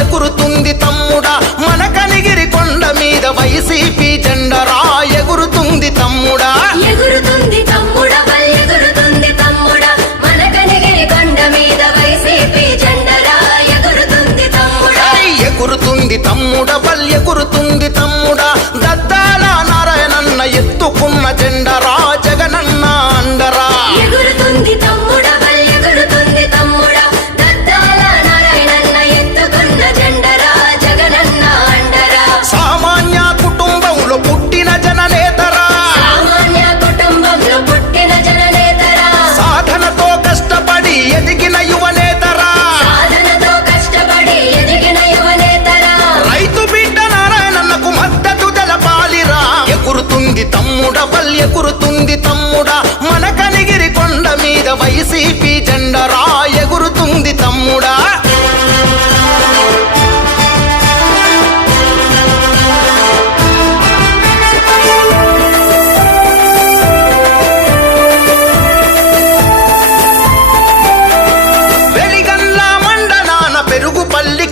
ఎగురుతుంది తమ్ముడా మన కనిగిరి కొండ మీద వైసీపీ జెండరా ఎగురుతుంది తమ్ముడా ఎగురుతుంది తమ్ముడా ఎగురుతుంది తమ్ముడా మన కనిగిరి కొండ మీద వైసీపీ జెండరా ఎగురుతుంది తమ్ముడా ఎగురుతుంది తమ్ముడా ఎగురుతుంది తమ్ముడా దద్దాల నారాయణన్న ఎత్తుకున్న జెండరా జగనన్న అండరా ఎగురుతుంది తమ్ముడా ఎగురుతుంది తమ్ముడా దద్దాల నారాయణన్న ఎత్తుకున్న జెండరా జగనన్న అండరా సామాన్య కుటుంబంలో పుట్టిన జననేతరా సామాన్య కుటుంబంలో పుట్టిన జననేతరా సాధనతో కష్టపడి ఎదిగిన యువనేతరా సాధనతో కష్టపడి ఎదిగిన యువనేతరా రైతు బిడ్డ నారాయణన్నకు మద్దతు తెలపాలిరా ఎగురుతుంది తమ్ముడా ఎగురుతుంది తమ్ముడా మన కనిగిరి కొండ మీద వైసీపీ జెండరా ఎగురుతుంది తమ్ముడా వెలిగల్ల మండలాన పెరుగుపల్లి